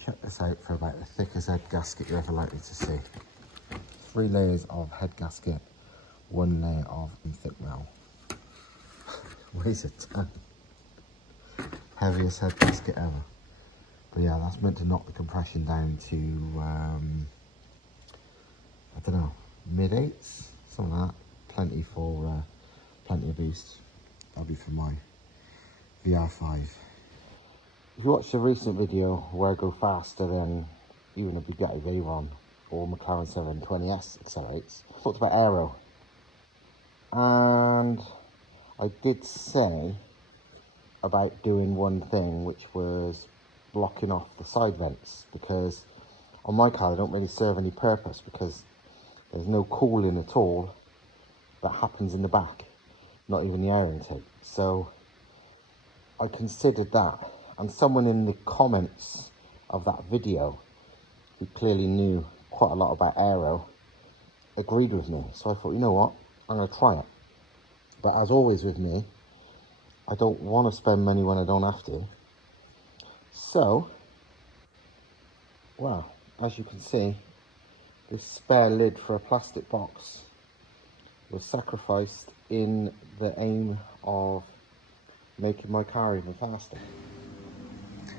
Check this out for about the thickest head gasket you're ever likely to see. 3 layers of head gasket, 1 layer of thick metal. Weighs a ton. Heaviest head gasket ever. But yeah, that's meant to knock the compression down to, I don't know, mid-8s, something like that. Plenty of boost. That'll be for my VR5. If you watched the recent video where I go faster than even a Bugatti Veyron or McLaren 720S accelerates, I talked about aero. And I did say about doing one thing, which was blocking off the side vents, because on my car they don't really serve any purpose because there's no cooling at all that happens in the back, not even the air intake. So I considered that, and someone in the comments of that video who clearly knew quite a lot about aero agreed with me. So I thought, you know what, I'm going to try it. But as always with me, I don't want to spend money when I don't have to. So, well, as you can see, this spare lid for a plastic box was sacrificed in the aim of making my car even faster.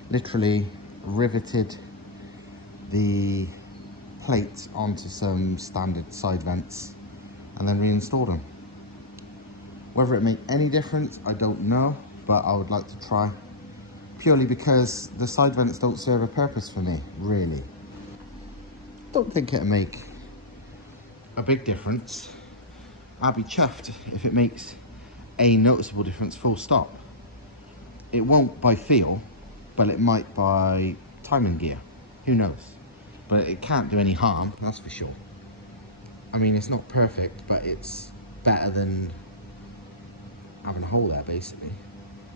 Literally riveted the plates onto some standard side vents and then reinstalled them. Whether it made any difference, I don't know, but I would like to try. Purely because the side vents don't serve a purpose for me, really. Don't think it'll make a big difference. I'd be chuffed if it makes a noticeable difference, full stop. It won't by feel, but it might by timing gear. Who knows? But it can't do any harm, that's for sure. I mean, it's not perfect, but it's better than having a hole there, basically.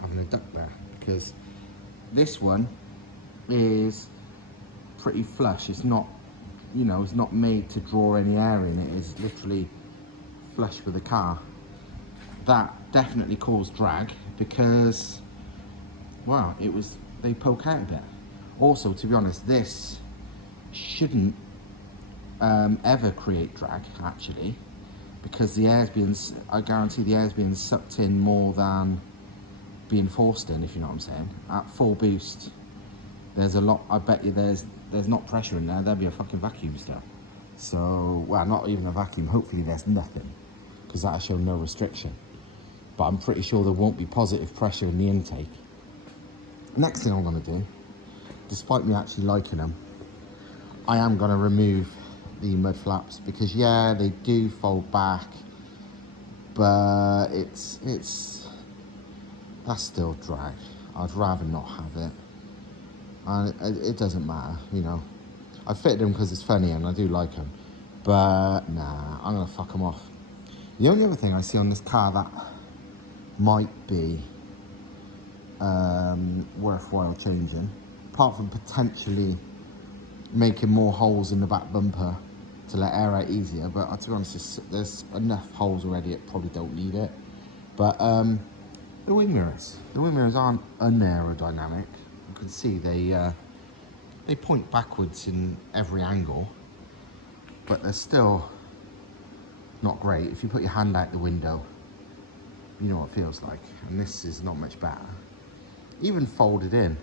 Having a duct there. Because this one is pretty flush. It's not, you know, it's not made to draw any air in. It is literally flush with the car. That definitely caused drag because, well, they poke out a bit. Also, to be honest, this shouldn't ever create drag, actually, because the air's being, I guarantee the air's being sucked in more than being forced in, if you know what I'm saying. At full boost, there's a lot, I bet you there's not pressure in there, there'll be a fucking vacuum still. So, well, not even a vacuum, hopefully there's nothing, because that'll show no restriction. But I'm pretty sure there won't be positive pressure in the intake. Next thing I'm gonna do, despite me actually liking them, I am gonna remove the mud flaps because yeah, they do fold back, but that's still drag. I'd rather not have it, and it doesn't matter, you know. I fitted them because it's funny and I do like them, but nah, I'm gonna fuck them off. The only other thing I see on this car that might be worthwhile changing, apart from potentially making more holes in the back bumper to let air out easier, but to be honest, there's enough holes already, it probably don't need it. But the wing mirrors. The wing mirrors aren't unaerodynamic. You can see they point backwards in every angle, but they're still not great. If you put your hand out the window, you know what it feels like, and this is not much better. Even folded in,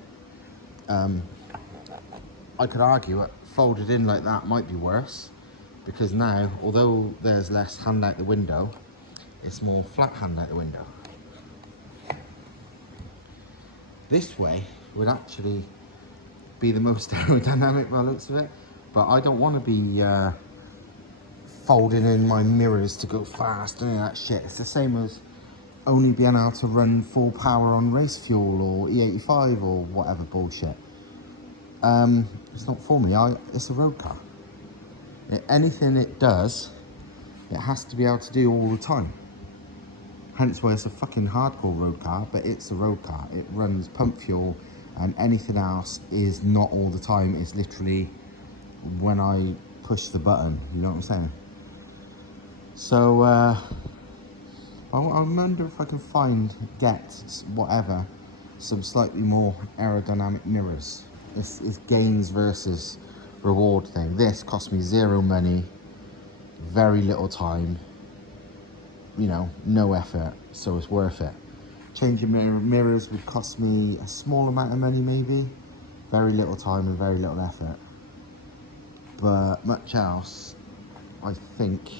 I could argue that folded in like that might be worse, because now, although there's less hand out the window, it's more flat hand out the window. This way would actually be the most aerodynamic by the looks of it, but I don't want to be folding in my mirrors to go fast and all that shit. It's the same as only being able to run full power on race fuel or E85 or whatever bullshit. It's not for me. It's a road car. Anything it does, it has to be able to do all the time. Hence why it's a fucking hardcore road car, but it's a road car. It runs pump fuel, and anything else is not all the time. It's literally when I push the button, you know what I'm saying? So, I wonder if I can get some slightly more aerodynamic mirrors. It's gains versus reward thing. This cost me 0 money, very little time, you know, no effort, so it's worth it. Changing mirrors would cost me a small amount of money maybe, very little time and very little effort. But much else, I think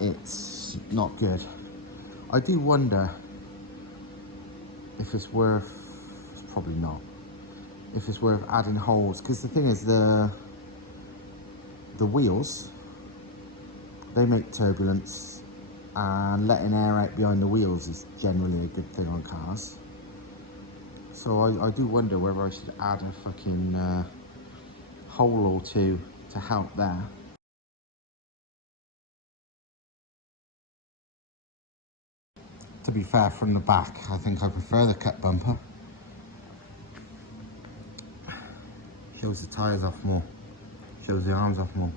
it's not good. I do wonder if it's worth, probably not, if it's worth adding holes, because the thing is the wheels, they make turbulence, and letting air out behind the wheels is generally a good thing on cars. So I do wonder whether I should add a fucking hole or two to help there. To be fair, from the back, I think I prefer the cut bumper. Shows the tyres off more, shows the arms off more.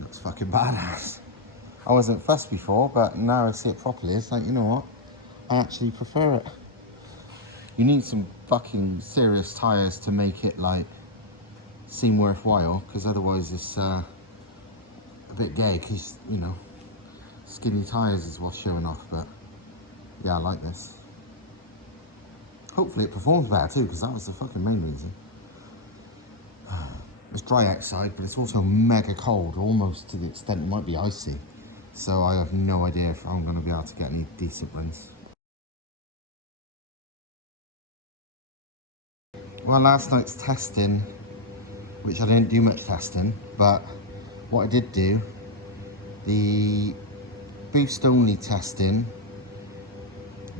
Looks fucking badass. I wasn't fussed before, but now I see it properly, it's like, you know what? I actually prefer it. You need some fucking serious tyres to make it like seem worthwhile, because otherwise it's a bit gay, because, you know, skinny tyres is what's showing off. But yeah, I like this. Hopefully it performs better too, because that was the fucking main reason. It's dry outside, but it's also mega cold, almost to the extent it might be icy. So I have no idea if I'm going to be able to get any decent runs. Well, last night's testing, which I didn't do much testing, but what I did do, the boost only testing,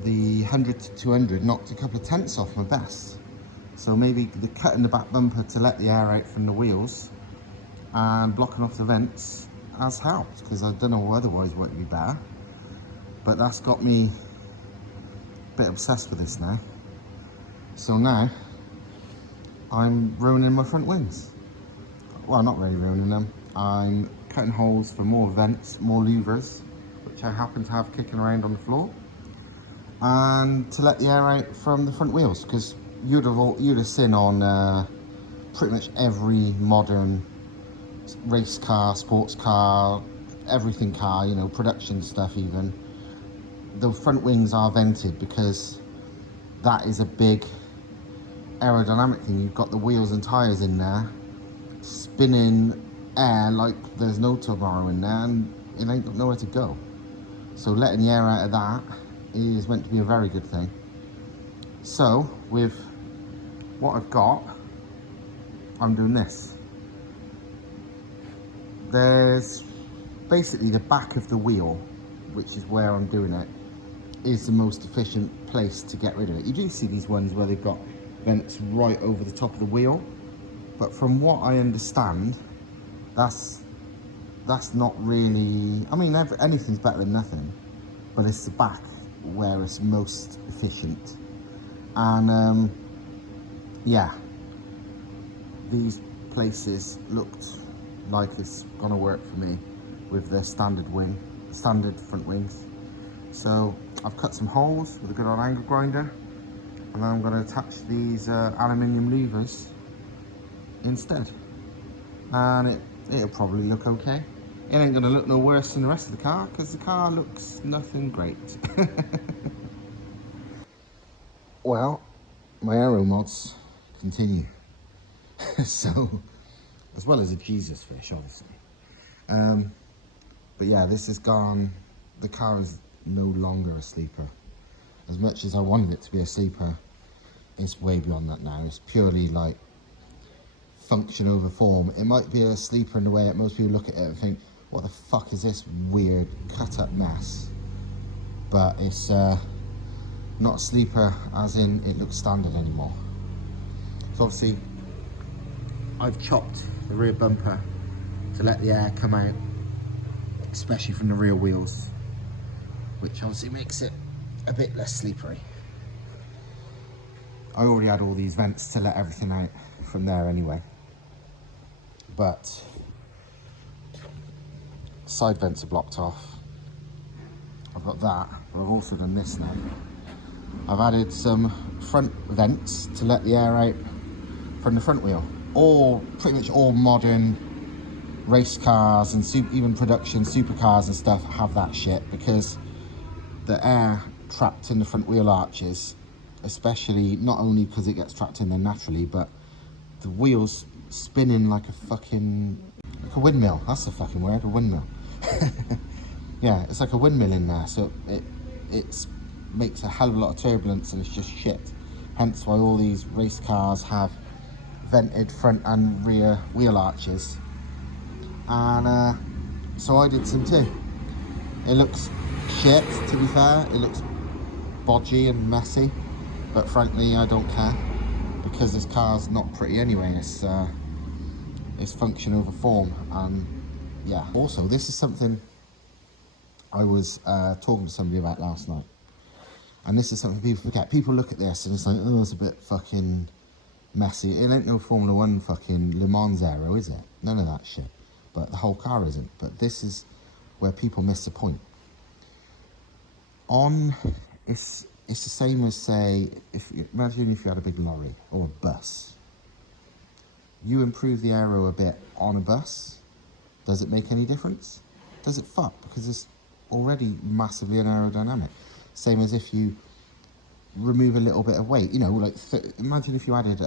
the 100 to 200 knocked a couple of tenths off my best. So maybe the cutting the back bumper to let the air out from the wheels and blocking off the vents has helped, because I don't know otherwise what would be better. But that's got me a bit obsessed with this now. So now I'm ruining my front wings. Well, not really ruining them. I'm cutting holes for more vents, more louvers, which I happen to have kicking around on the floor, and to let the air out from the front wheels, because you'd have seen on pretty much every modern race car, sports car, everything car, you know, production stuff even, the front wings are vented, because that is a big aerodynamic thing. You've got the wheels and tyres in there spinning air like there's no tomorrow in there, and it ain't got nowhere to go. So letting the air out of that is meant to be a very good thing. So with what I've got, I'm doing this. There's basically the back of the wheel, which is where I'm doing it, is the most efficient place to get rid of it. You do see these ones where they've got vents right over the top of the wheel, but from what I understand, that's not really, I mean, anything's better than nothing, but it's the back where it's most efficient. And yeah, these places looked like it's gonna work for me with the standard front wings. So I've cut some holes with a good old angle grinder, and then I'm gonna attach these aluminium levers instead, and it'll probably look okay. It ain't gonna look no worse than the rest of the car, because the car looks nothing great. Well, my aero mods continue. So, as well as a Jesus fish, obviously. But yeah, this has gone, the car is no longer a sleeper. As much as I wanted it to be a sleeper, it's way beyond that now. It's purely like function over form. It might be a sleeper in the way that most people look at it and think, what the fuck is this weird cut up mess? But it's not a sleeper as in it looks standard anymore. So obviously I've chopped the rear bumper to let the air come out, especially from the rear wheels, which obviously makes it a bit less slippery. I already had all these vents to let everything out from there anyway, but side vents are blocked off. I've got that, but I've also done this now. I've added some front vents to let the air out from the front wheel. Pretty much all modern race cars and even production supercars and stuff have that shit, because the air trapped in the front wheel arches, especially, not only because it gets trapped in there naturally, but the wheels spinning like a windmill. That's the fucking word, a windmill. Yeah, it's like a windmill in there, so it makes a hell of a lot of turbulence, and it's just shit. Hence why all these race cars have vented front and rear wheel arches. And so I did some too. It looks shit, to be fair. It looks bodgy and messy, but frankly I don't care, because this car's not pretty anyway. It's function over form. And yeah, also this is something I was talking to somebody about last night, and this is something people forget. People look at this and it's like, oh, it's a bit fucking messy. It ain't no Formula 1 fucking Le Mans aero, is it? None of that shit. But the whole car isn't. But this is where people miss the point. It's the same as, say, imagine if you had a big lorry or a bus. You improve the aero a bit on a bus, does it make any difference? Does it fuck? Because it's already massively aerodynamic. Same as if you remove a little bit of weight, you know, like imagine if you added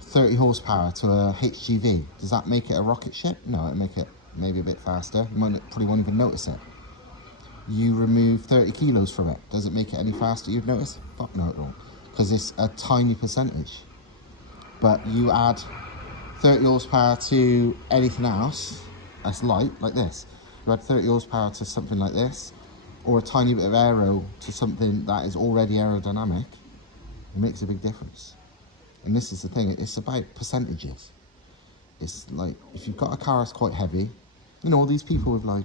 30 horsepower to a HGV. Does that make it a rocket ship? No, it'd make it maybe a bit faster. You probably won't even notice it. You remove 30 kilos from it. Does it make it any faster? You'd notice? Fuck no, it won't. Because it's a tiny percentage. But you add 30 horsepower to anything else that's light, like this. You add 30 horsepower to something like this, or a tiny bit of aero to something that is already aerodynamic, it makes a big difference. And this is the thing, it's about percentages. It's like, if you've got a car that's quite heavy, you know, all these people with like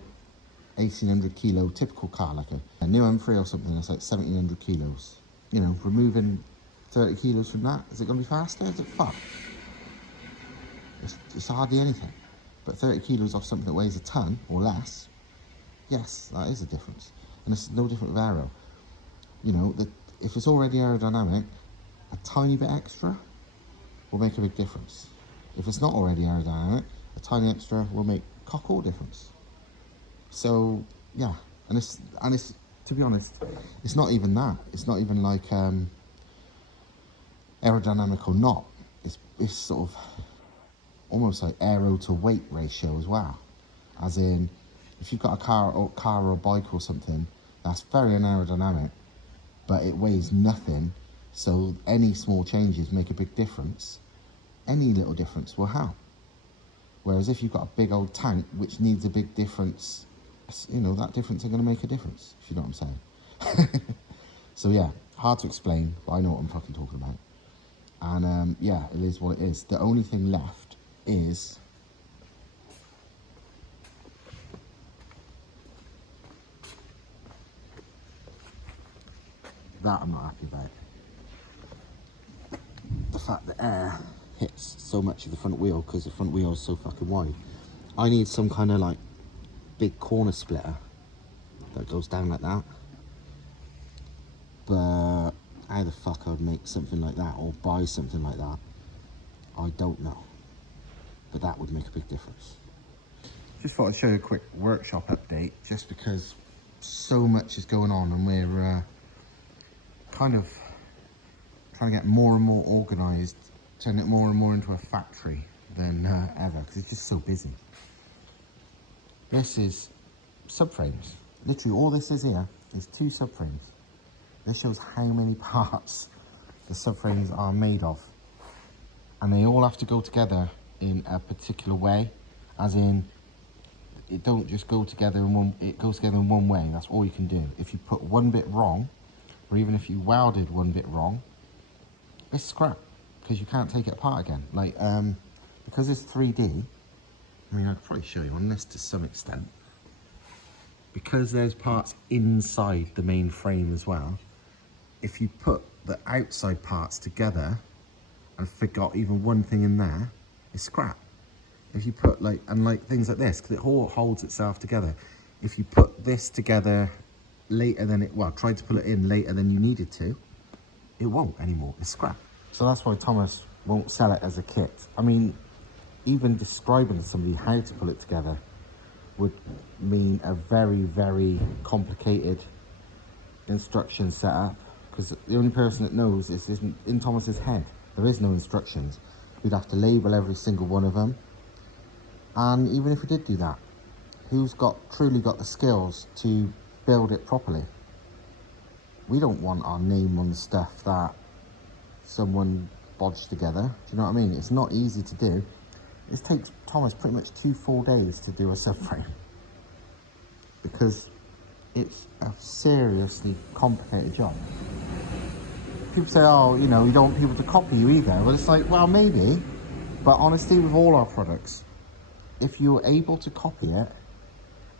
1800 kilo, typical car, like a new M3 or something that's like 1700 kilos, you know, removing 30 kilos from that, is it going to be faster? Is it fuck? It's hardly anything. But 30 kilos off something that weighs a ton or less, yes, that is a difference. And it's no different with aero. You know, if it's already aerodynamic, a tiny bit extra will make a big difference. If it's not already aerodynamic, a tiny extra will make cock all difference. So yeah, and it's to be honest, it's not even that. It's not even like aerodynamic or not. It's sort of almost like aero to weight ratio as well. As in, if you've got a car or a bike or something that's very unaerodynamic, but it weighs nothing, so any small changes make a big difference, any little difference will help. Whereas if you've got a big old tank which needs a big difference, you know, that difference is going to make a difference, if you know what I'm saying. So yeah, hard to explain, but I know what I'm fucking talking about. And yeah, it is what it is. The only thing left is that I'm not happy about. The fact that air hits so much of the front wheel because the front wheel is so fucking wide. I need some kind of like big corner splitter that goes down like that. But how the fuck I would make something like that or buy something like that, I don't know. But that would make a big difference. Just thought I'd show you a quick workshop update, just because so much is going on and we're kind of trying to get more and more organised, turn it more and more into a factory than ever, because it's just so busy. This is subframes. Literally all this is here is 2 subframes. This shows how many parts the subframes are made of. And they all have to go together in a particular way, as in, it don't just go together in one, it goes together in one way. That's all you can do. If you put one bit wrong, or even if you welded one bit wrong, it's scrap, because you can't take it apart again. Like, because it's 3D, I mean, I'd probably show you on this to some extent. Because there's parts inside the main frame as well, if you put the outside parts together and forgot even one thing in there, it's scrap. If you put like things like this, because it all holds itself together. If you put this together later than tried to pull it in later than you needed to, it won't anymore, it's scrap. So that's why Thomas won't sell it as a kit. I mean, even describing to somebody how to pull it together would mean a very, very complicated instruction setup, because the only person that knows is in Thomas's head. There is no instructions. We'd have to label every single one of them. And even if we did do that, who's truly got the skills to build it properly? We don't want our name on the stuff that someone bodged together. Do you know what I mean? It's not easy to do. It takes Thomas pretty much 2 full days to do a subframe, because it's a seriously complicated job. People say, oh, you know, you don't want people to copy you either. Well, it's like, well, maybe, but honestly, with all our products, if you're able to copy it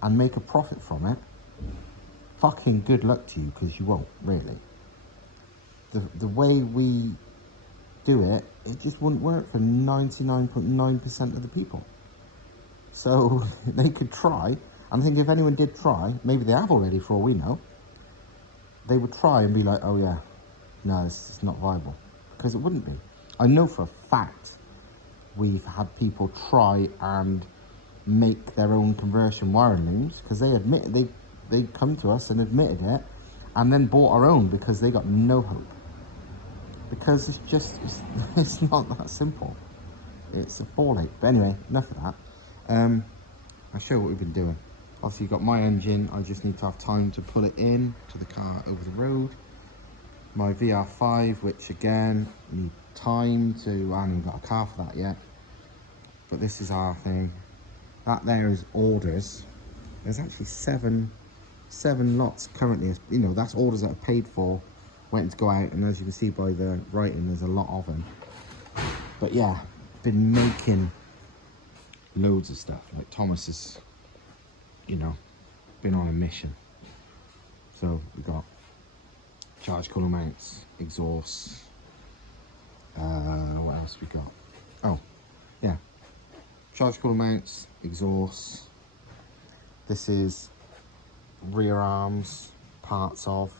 and make a profit from it, fucking good luck to you, because you won't, really. The way we do it, it just wouldn't work for 99.9% of the people. So they could try, and I think if anyone did try, maybe they have already for all we know, they would try and be like, oh yeah, no, this is not viable, because it wouldn't be. I know for a fact we've had people try and make their own conversion wiring looms, because they come to us and admitted it, and then bought our own because they got no hope. Because it's not that simple. It's a ball ache. But anyway, enough of that. I'll show you what we've been doing. Obviously, you've got my engine. I just need to have time to pull it in to the car over the road. My VR5, which again, need time to, I haven't even got a car for that yet. But this is our thing. That there is orders. There's actually seven lots currently. You know, that's orders that are paid for, waiting to go out. And as you can see by the writing, there's a lot of them. But yeah, been making loads of stuff. Like Thomas has, you know, been on a mission. So we got charge cooler mounts, exhausts. What else we got? Oh, yeah, charge cooler mounts, exhausts. This is rear arms, parts of.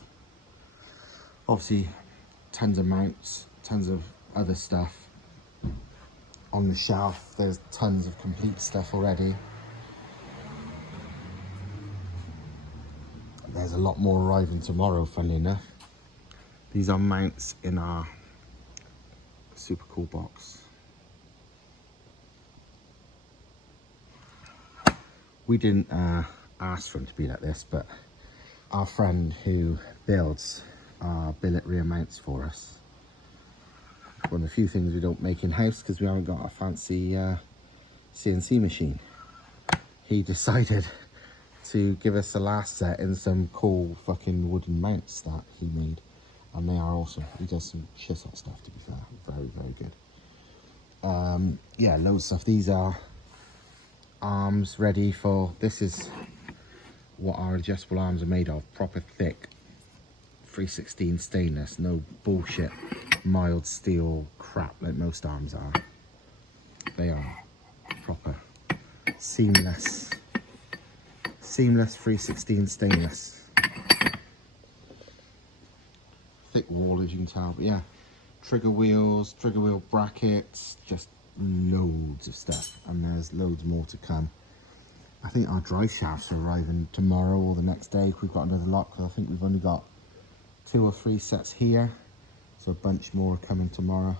Obviously, tons of mounts, tons of other stuff. On the shelf, there's tons of complete stuff already. There's a lot more arriving tomorrow, funnily enough. These are mounts in our super cool box. We didn't ask for them to be like this, but our friend who builds our billet rear mounts for us, one of the few things we don't make in-house because we haven't got a fancy CNC machine. He decided to give us a last set in some cool fucking wooden mounts that he made, and they are awesome. He does some shit hot stuff, to be fair. Very, very good. Yeah, loads of stuff. These are arms ready for, this is what our adjustable arms are made of. Proper thick 316 stainless, no bullshit mild steel crap like most arms are. They are proper seamless 316 stainless. Thick wall, as you can tell. But yeah, trigger wheels, trigger wheel brackets, just loads of stuff, and there's loads more to come. I think our drive shafts are arriving tomorrow or the next day. We've got another lot, because I think we've only got 2 or 3 sets here, so a bunch more are coming tomorrow.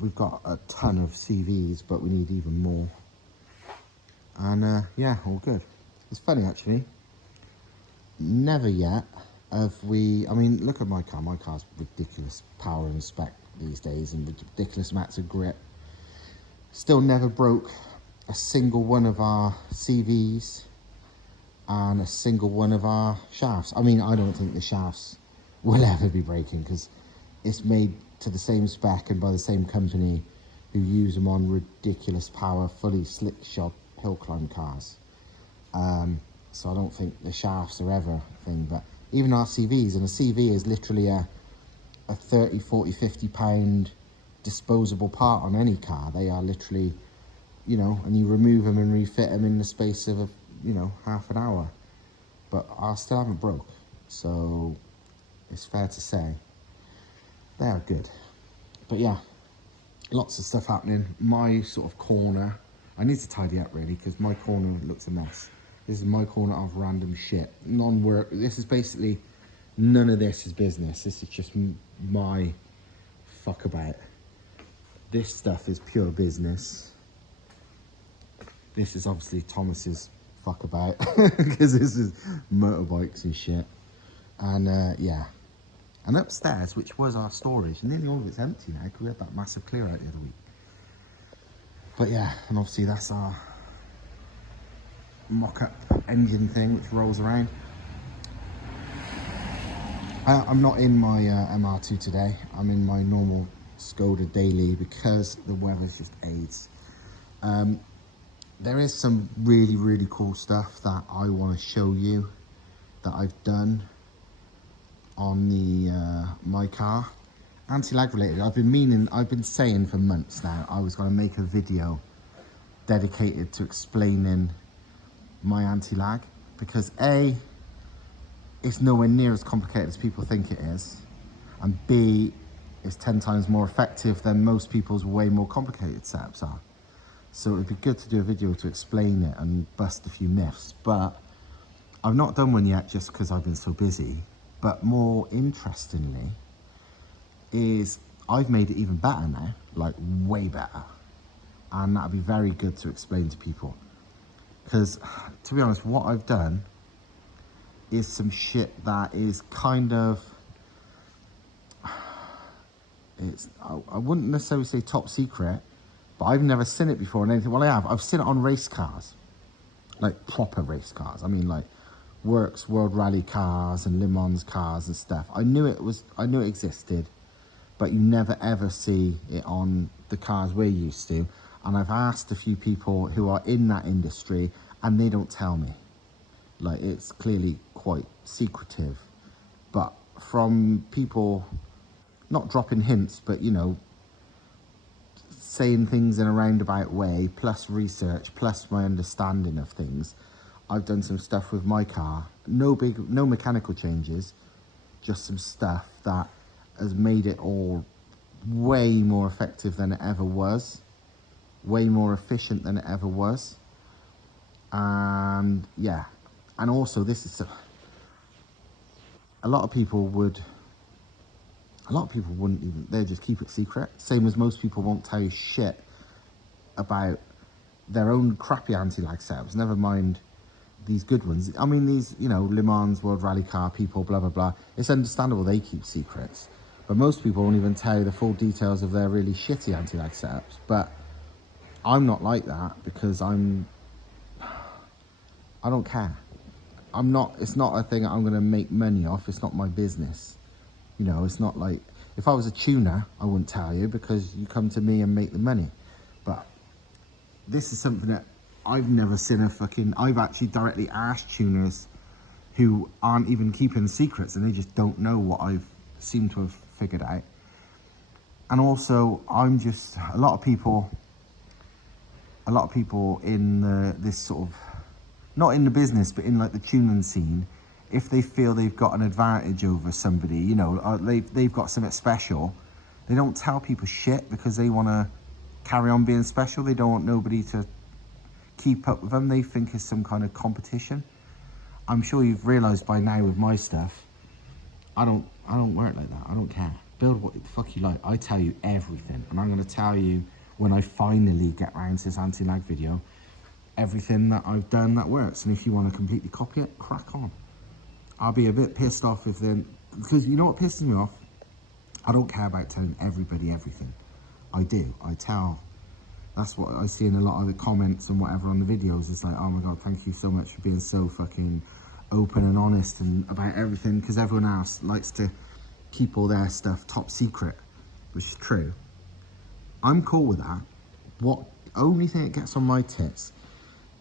We've got a ton of CVs, but we need even more. And yeah, all good. It's funny actually, never yet have we, I mean, look at my car. My car's ridiculous power and spec these days, and ridiculous amounts of grip. Still never broke a single one of our CVs and a single one of our shafts. I mean, I don't think the shafts will ever be breaking, because it's made to the same spec and by the same company who use them on ridiculous power, fully slick shod hill climb cars. So I don't think the shafts are ever a thing. But even our CVs, and a CV is literally a 30, 40, 50 pound disposable part on any car. They are literally, you know, and you remove them and refit them in the space of half an hour. But I still haven't broke, so it's fair to say they are good. But yeah, lots of stuff happening. My sort of corner, I need to tidy up really, because my corner looks a mess. This is my corner of random shit, non-work. This is basically, none of this is business. This is just my fuck about. This stuff is pure business. This is obviously Thomas's fuck about, because this is motorbikes and shit. And yeah. And upstairs, which was our storage, nearly all of it's empty now, because we had that massive clear out the other week. But yeah, and obviously that's our mock-up engine thing, which rolls around. I'm not in my MR2 today. I'm in my normal Skoda daily, because the weather just aids. There is some really, really cool stuff that I want to show you that I've done on the my car, anti-lag related. I've been saying for months now I was going to make a video dedicated to explaining my anti-lag, because A, it's nowhere near as complicated as people think it is, and B, it's 10 times more effective than most people's way more complicated setups are. So it'd be good to do a video to explain it and bust a few myths, but I've not done one yet just because I've been so busy. But more interestingly is I've made it even better now, like way better. And that'd be very good to explain to people. Because to be honest, what I've done is some shit that is kind of, I wouldn't necessarily say top secret, but I've never seen it before in anything. Well, I have. I've seen it on race cars, like proper race cars. I mean, like Works World Rally cars and Le Mans cars and stuff. I knew it existed, but you never ever see it on the cars we're used to. And I've asked a few people who are in that industry, and they don't tell me. Like, it's clearly quite secretive. But from people not dropping hints, but you know, saying things in a roundabout way, plus research, plus my understanding of things, I've done some stuff with my car. No mechanical changes, just some stuff that has made it all way more effective than it ever was, way more efficient than it ever was. And yeah, and also this is a lot of people wouldn't even, they just keep it secret, same as most people won't tell you shit about their own crappy anti-lag setups, never mind these good ones. I mean, these, you know, Le Mans World Rally car people, blah blah blah, it's understandable they keep secrets, but most people won't even tell you the full details of their really shitty anti-lag setups. But I'm not like that, because I don't care. It's not a thing I'm going to make money off. It's not my business. You know, it's not like, if I was a tuner, I wouldn't tell you, because you come to me and make the money. But this is something that I've never seen I've actually directly asked tuners who aren't even keeping secrets, and they just don't know what I've seemed to have figured out. And also, I'm just, a lot of people in this sort of, not in the business, but in like the tuning scene, if they feel they've got an advantage over somebody, you know, they've got something special, they don't tell people shit, because they want to carry on being special. They don't want nobody to keep up with them. They think it's some kind of competition. I'm sure you've realised by now with my stuff, I don't work like that. I don't care. Build what the fuck you like. I tell you everything, and I'm going to tell you when I finally get around to this anti-lag video, everything that I've done that works. And if you want to completely copy it, crack on. I'll be a bit pissed off if then, because you know what pisses me off? I don't care about telling everybody everything. I do. I tell. That's what I see in a lot of the comments and whatever on the videos. It's like, oh my God, thank you so much for being so fucking open and honest and about everything, because everyone else likes to keep all their stuff top secret, which is true. I'm cool with that. What only thing that gets on my tits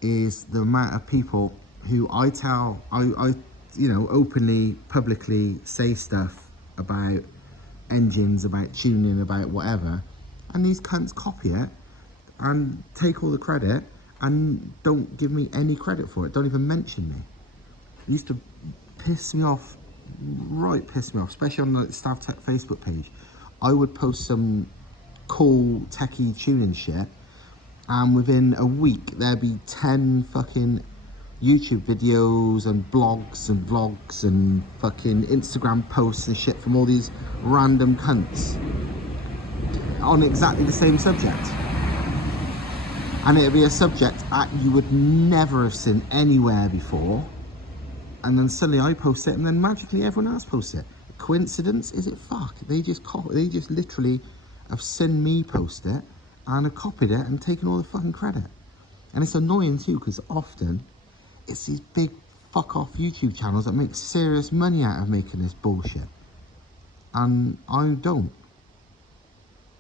is the amount of people who I you know, openly, publicly say stuff about engines, about tuning, about whatever, and these cunts copy it and take all the credit and don't give me any credit for it, don't even mention me. It used to piss me off, especially on the Stav-Tech Facebook page. I would post some cool techie tuning shit, and within a week there'd be 10 fucking YouTube videos and blogs and vlogs and fucking Instagram posts and shit from all these random cunts on exactly the same subject. And it'd be a subject that you would never have seen anywhere before. And then suddenly I post it, and then magically everyone else posts it. Coincidence? Is it? Fuck. They just literally have seen me post it and have copied it and taken all the fucking credit. And it's annoying too, because often it's these big fuck off YouTube channels that make serious money out of making this bullshit. And I don't.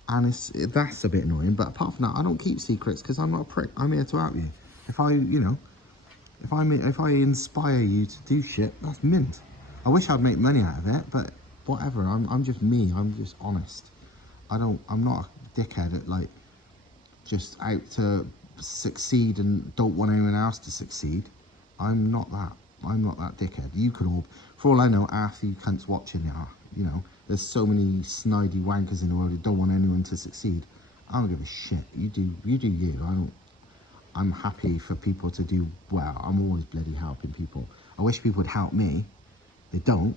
And that's a bit annoying. But apart from that, I don't keep secrets because I'm not a prick. I'm here to help you. If I inspire you to do shit, that's mint. I wish I'd make money out of it, but whatever. I'm just me. I'm just honest. I'm not a dickhead at like just out to succeed and don't want anyone else to succeed. I'm not that. I'm not that dickhead. You could all, for all I know, half you cunts watching are, you know, there's so many snidey wankers in the world who don't want anyone to succeed. I don't give a shit. You do you. I'm happy for people to do well. I'm always bloody helping people. I wish people would help me. They don't,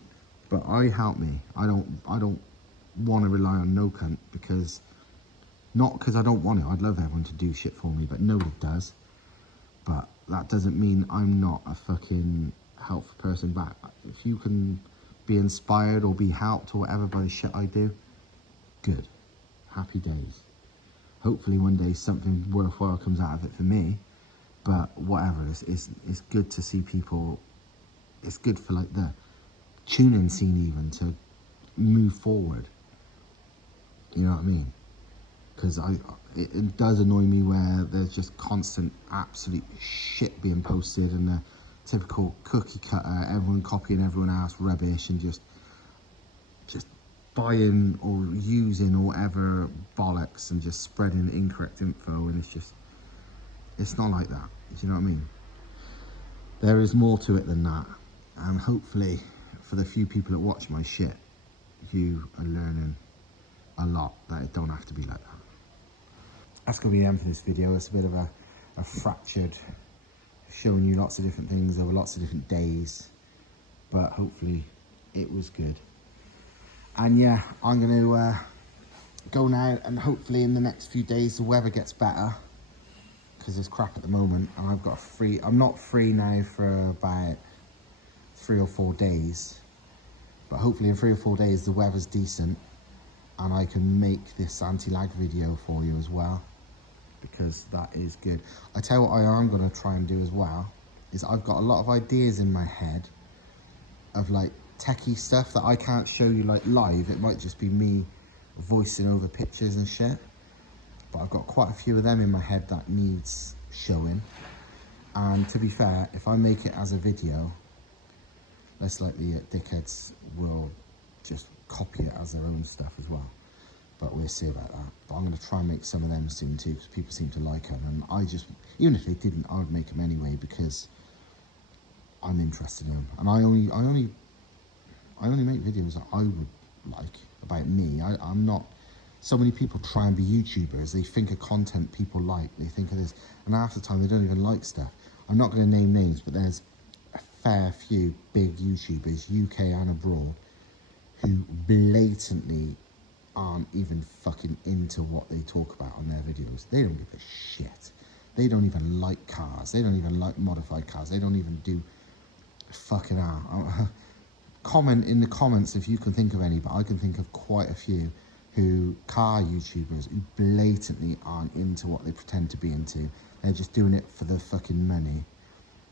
but I help me. I don't want to rely on no cunt, because not because I don't want it. I'd love everyone to do shit for me, but nobody does. But that doesn't mean I'm not a fucking helpful person back. If you can be inspired or be helped or whatever by the shit I do, good. Happy days. Hopefully one day something worthwhile comes out of it for me. But whatever, it's good to see people. It's good for like the tuning scene even to move forward. You know what I mean? Because it does annoy me where there's just constant absolute shit being posted, and the typical cookie cutter, everyone copying everyone else rubbish, and just buying or using or whatever bollocks and just spreading incorrect info. And it's not like that. Do you know what I mean? There is more to it than that, and hopefully for the few people that watch my shit, you are learning a lot, that it don't have to be like that. That's going to be the end for this video. It's a bit of a fractured, showing you lots of different things over lots of different days, but hopefully it was good. And yeah, I'm going to go now, and hopefully in the next few days the weather gets better, because it's crap at the moment, and I've got I'm not free now for about 3 or 4 days, but hopefully in 3 or 4 days the weather's decent and I can make this anti-lag video for you as well, because that is good. I tell you what I am going to try and do as well, is I've got a lot of ideas in my head of like techie stuff that I can't show you like live. It might just be me voicing over pictures and shit, but I've got quite a few of them in my head that needs showing. And to be fair, if I make it as a video, less likely dickheads will just copy it as their own stuff as well. But we'll see about that. But I'm going to try and make some of them soon too, because people seem to like them. And I just, even if they didn't, I would make them anyway, because I'm interested in them. And I only make videos that I would like about me. I'm not. So many people try and be YouTubers. They think of content people like. They think of this, and half the time they don't even like stuff. I'm not going to name names, but there's a fair few big YouTubers, UK and abroad, who blatantly aren't even fucking into what they talk about on their videos. They don't give a shit. They don't even like cars. They don't even like modified cars. They don't even do fucking hell. Comment in the comments if you can think of any, but I can think of quite a few car YouTubers who blatantly aren't into what they pretend to be into. They're just doing it for the fucking money.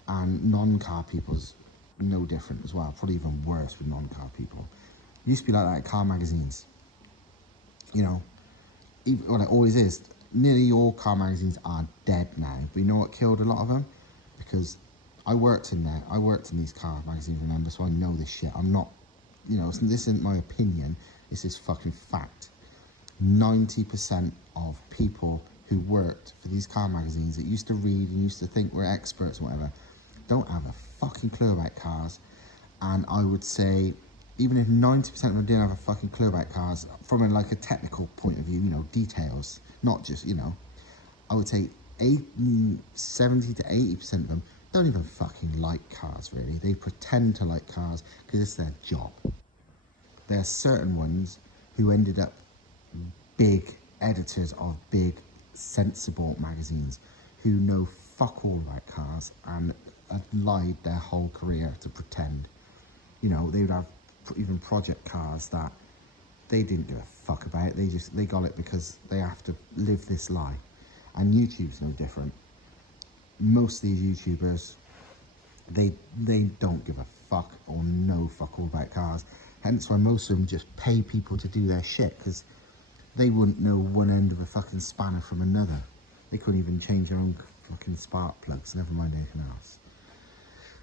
And non-car people's no different as well. Probably even worse with non-car people. It used to be like that at car magazines. You know, well, it always is. Nearly all car magazines are dead now. But you know what killed a lot of them? Because I worked in there. I worked in these car magazines, remember? So I know this shit. I'm not, you know, this isn't my opinion. This is fucking fact. 90% of people who worked for these car magazines that used to read and used to think we're experts or whatever, don't have a fucking clue about cars. And I would say even if 90% of them didn't have a fucking clue about cars, from like a technical point of view, you know, details, not just, you know, I would say 70 to 80% of them don't even fucking like cars, really. They pretend to like cars because it's their job. There are certain ones who ended up big editors of big, sensible magazines who know fuck all about cars and have lied their whole career to pretend. You know, they would have even project cars that they didn't give a fuck about. They got it because they have to live this lie. And YouTube's no different. Most of these YouTubers, they don't give a fuck or no fuck all about cars. Hence why most of them just pay people to do their shit, because they wouldn't know one end of a fucking spanner from another. They couldn't even change their own fucking spark plugs, never mind anything else.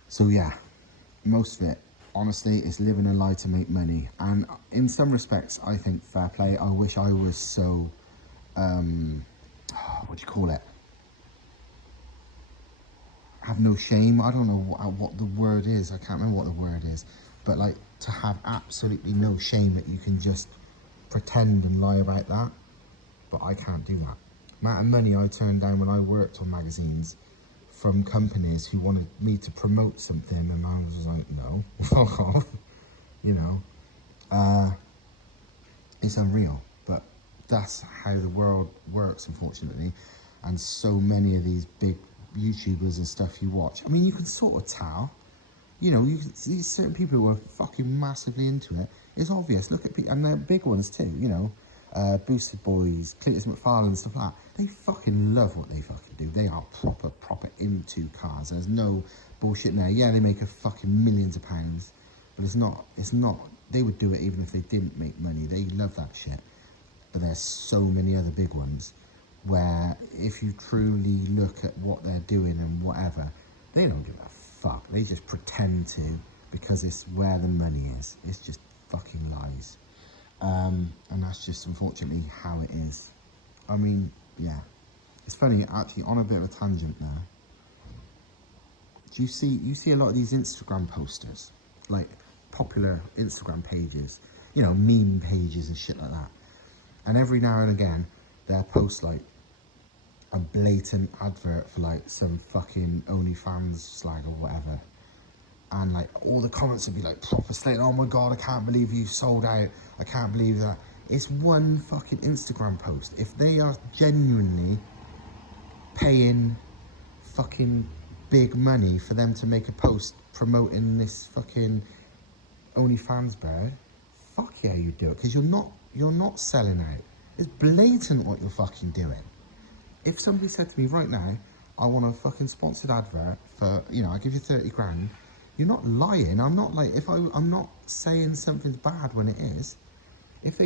So yeah, most of it, honestly, is living a lie to make money. And in some respects, I think fair play. I wish I was so, what do you call it? Have no shame. I don't know what the word is. I can't remember what the word is. But like, to have absolutely no shame that you can just pretend and lie about that. But I can't do that. The amount of money I turned down when I worked on magazines from companies who wanted me to promote something, and I was like, no, fuck off. You know, it's unreal. But that's how the world works, unfortunately. And so many of these big YouTubers and stuff you watch, I mean, you can sort of tell. You know, you can see certain people who are fucking massively into it. It's obvious. Look at people, and they're big ones too. You know, Boosted Boys, Cletus McFarlane, stuff like that. They fucking love what they fucking do. They are proper into cars. There's no bullshit in there. Yeah, they make a fucking millions of pounds, but it's not. They would do it even if they didn't make money. They love that shit. But there's so many other big ones where if you truly look at what they're doing and whatever, they don't give a fuck. They just pretend to, because it's where the money is. It's just fucking lies. And that's just unfortunately how it is. I mean, yeah. It's funny, actually, on a bit of a tangent now. You see a lot of these Instagram posters, like popular Instagram pages, you know, meme pages and shit like that. And every now and again, they'll post like a blatant advert for like some fucking OnlyFans slag or whatever. And like all the comments would be like proper slate, oh my god, I can't believe you sold out. I can't believe that. It's one fucking Instagram post. If they are genuinely paying fucking big money for them to make a post promoting this fucking OnlyFans bird, fuck yeah, you do it, because you're not selling out. It's blatant what you're fucking doing. If somebody said to me right now, I want a fucking sponsored advert for, you know, I give you 30 grand, you're not lying. I'm not like, I'm not saying something's bad when it is. If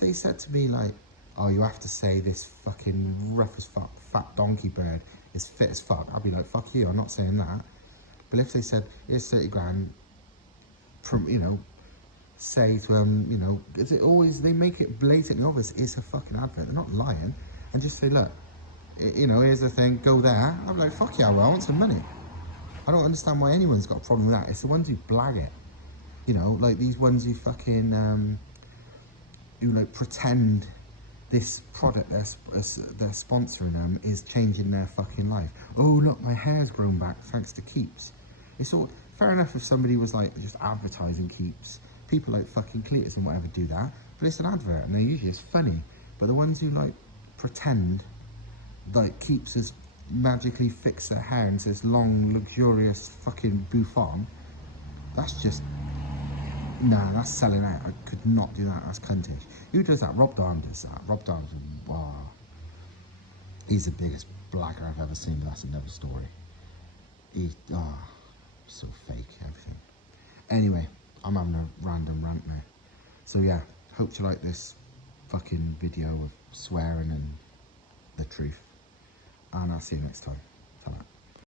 they said to me like, oh, you have to say this fucking rough as fuck fat donkey bird is fit as fuck, I'd be like, fuck you, I'm not saying that. But if they said, here's 30 grand, you know, say to them, you know, is it always, they make it blatantly obvious it's a fucking advert, they're not lying, and just say, look, you know, here's the thing, go there. I'm like, fuck yeah, well, I want some money. I don't understand why anyone's got a problem with that. It's the ones who blag it, you know, like these ones who fucking who like pretend this product they're sponsoring them is changing their fucking life. Oh look, my hair's grown back thanks to Keeps. It's all fair enough if somebody was like just advertising Keeps. People like fucking Cletus and whatever do that, but it's an advert and they're usually it's funny. But the ones who like pretend like Keeps has magically fixed their hair into this long luxurious fucking bouffant, that's just, nah, that's selling out. I could not do that. That's cuntish. Who does that? Rob Darn does that. Rob Darn, wow, he's the biggest blagger I've ever seen, but that's another story. He's so fake, everything. Anyway, I'm having a random rant now. So yeah, hope you like this fucking video of swearing and the truth. And I'll see you next time. Ta-ra.